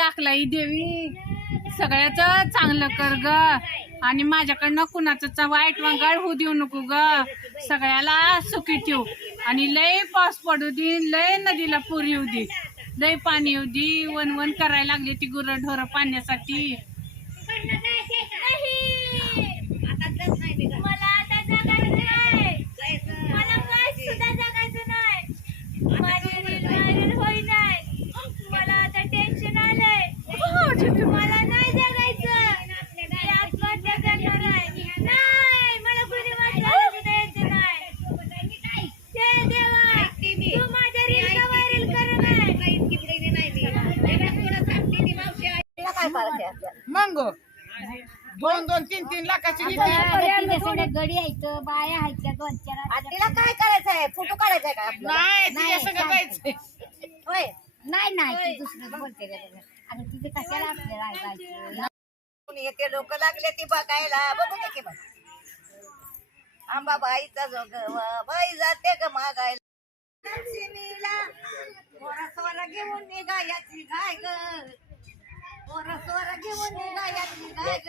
अकलाई देवी. सगळ्याच चांगलं कर ग. आणि माझ्याकडनं कुणाचं वाईट वांगाळ होऊ देऊ नको ग. सगळ्याला सुखी ठेव. आणि लय पाऊस पडू दे लय नदीला पूर येऊ दे. लय पाणी येऊ दे. वन वन करायला लागली ती गुरं ढोरं पाण्यासाठी मला आता जगायचं नाही मला काय सुद्धा जगायचं नाही माझी रील होई नाही मला आता टेन्शन आलंय मला नाही जगायचं. मी आत्महत्या करणार आहे. नाही मला कुणी माझ्या द्यायचं नाही. हे देवा तू माझ्या रील व्हायरल कर मंगो दोन दोन तीन तीन लाखाची घेतली गडी आहेत बाया आहेत दोन चार तिला काय करायचं आहे? फोटो काढायचा आहे का नाही नाही ती दुसरं बोलते रे. तिथे कशाला आपल्याला ऐकायचं? कोणी येते लोक लागले ती बघायला? बघू दे की मग. आंबा बाईचा जोग बाई जाते ग मागायला. घेऊन निघायाची गाय ग. पोरा सोरा घेऊन निघायाची गाय ग.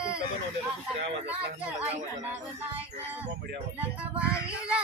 बाईला